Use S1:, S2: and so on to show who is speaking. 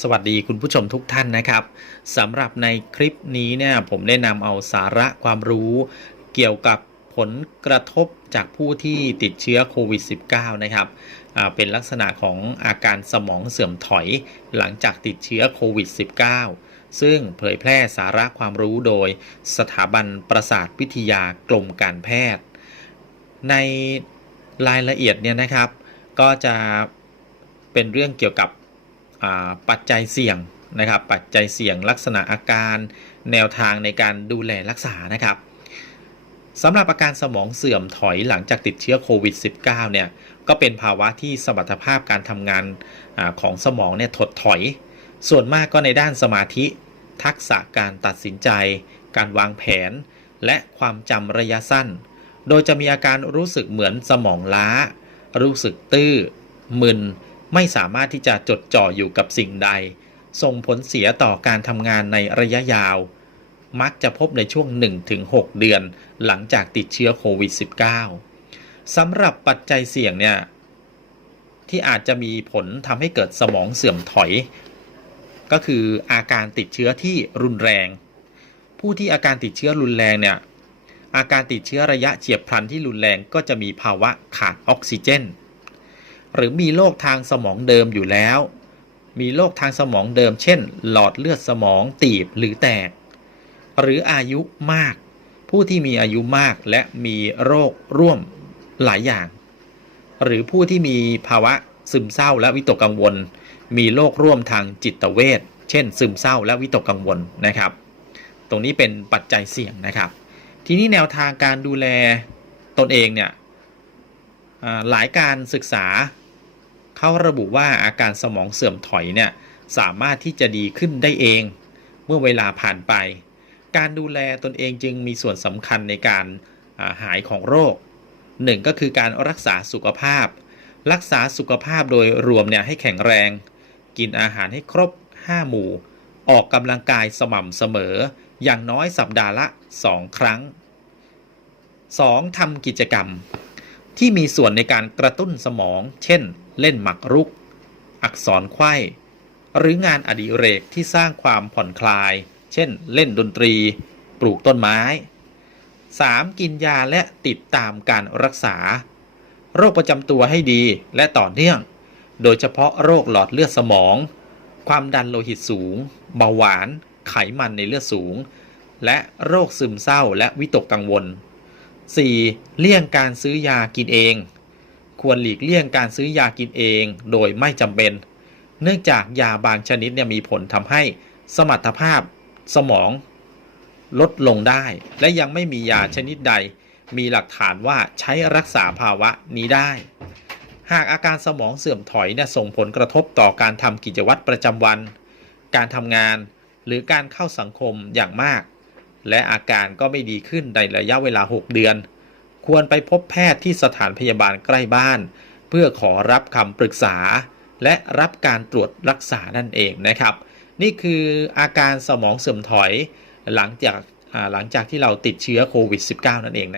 S1: สวัสดีคุณผู้ชมทุกท่านนะครับสำหรับในคลิปนี้เนี่ยผมได้นำเอาสาระความรู้เกี่ยวกับผลกระทบจากผู้ที่ติดเชื้อโควิด -19 นะครับเป็นลักษณะของอาการสมองเสื่อมถอยหลังจากติดเชื้อโควิด -19 ซึ่งเผยแพร่สาระความรู้โดยสถาบันประสาทวิทยากรมการแพทย์ ในรายละเอียดเนี่ยนะครับ ก็จะเป็นเรื่องเกี่ยวกับ ปัจจัยเสี่ยงนะครับ ปัจจัยเสี่ยงลักษณะอาการแนวทางในการดูแลรักษานะครับสำหรับอาการสมองเสื่อมถอยหลังจากติดเชื้อโควิด -19 เนี่ยก็เป็นภาวะที่สมรรถภาพการทำงานอของสมองเนี่ยถดถอย ส่วนมากก็ในด้านสมาธิ ทักษะการตัดสินใจ การวางแผน และความจำระยะสั้น โดยจะมีอาการรู้สึกเหมือนสมองล้า รู้สึกตื้อ มึน ไม่สามารถที่จะจดจ่ออยู่กับสิ่งใด ส่งผลเสียต่อการทำงานในระยะยาว มักจะพบในช่วง 1-6 เดือนหลังจากติดเชื้อโควิด -19 สำหรับปัจจัยเสี่ยงเนี่ย ที่อาจจะมีผลทำให้เกิดสมองเสื่อมถอย ก็คืออาการติดเชื้อที่รุนแรง ผู้ที่อาการติดเชื้อรุนแรงเนี่ยอาการติดเชื้อระยะเฉียบพลันที่รุนแรงก็จะมีภาวะขาดออกซิเจน หรือมีโรคทางสมองเดิมอยู่แล้ว มีโรคทางสมองเดิม เช่น หลอดเลือดสมองตีบหรือแตก หรืออายุมาก ผู้ที่มีอายุมากและมีโรคร่วมหลายอย่าง หรือผู้ที่มีภาวะซึมเศร้าและวิตกกังวล มีโรคร่วมทางจิตเวชเช่น ซึมเศร้าและวิตกกังวลนะครับ ตรงนี้เป็นปัจจัยเสี่ยงนะครับ ทีนี้แนวทางการดูแลตนเองเนี่ยหลายการศึกษา เขาระบุว่าอาการสมองเสื่อมถอยเนี่ยสามารถที่จะดีขึ้นได้เอง เมื่อเวลาผ่านไป การดูแลตนเองจึงมีส่วนสำคัญในการาหายของโรคหนึ่งก็คือการรักษาสุขภาพ รักษาสุขภาพโดยรวมเนี่ยให้แข็งแรง กินอาหารให้ครบ 5 หมู่ ออกกำลังกายสม่ำเสมอ อย่างน้อยสัปดาห์ละ 2 ครั้ง 2. ทำกิจกรรม ที่มีส่วนในการกระตุ้นสมอง เช่น เล่นหมากรุก อักษรไข้หรืองานอดิเรกที่สร้างความผ่อนคลาย เช่น เล่นดนตรี ปลูกต้นไม้ 3. กินยาและติดตามการรักษา โรคประจำตัวให้ดีและต่อเนื่อง โดยเฉพาะโรคหลอดเลือดสมอง ความดันโลหิตสูง เบาหวาน ไขมันในเลือดสูง และโรคซึมเศร้าและวิตกกังวล 4. เลี่ยงการซื้อยากินเอง ควรหลีกเลี่ยงการซื้อยากินเองโดยไม่จำเป็น เนื่องจากยาบางชนิดเนี่ยมีผลทำให้สมรรถภาพสมองลดลงได้ และยังไม่มียาชนิดใด มีหลักฐานว่าใช้รักษาภาวะนี้ได้ หากอาการสมองเสื่อมถอยเนี่ยส่งผลกระทบต่อการทำกิจวัตรประจำวัน การทำงานหรือการเข้าสังคมอย่างมาก และอาการก็ไม่ดีขึ้นในระยะเวลา 6 เดือน ควรไปพบแพทย์ที่สถานพยาบาลใกล้บ้าน เพื่อขอรับคำปรึกษา และรับการตรวจรักษานั่นเองนะครับ นี่คืออาการสมองเสื่อมถอยหลังจากหลังจากที่เราติดเชื้อโควิด -19 นั่นเองนะ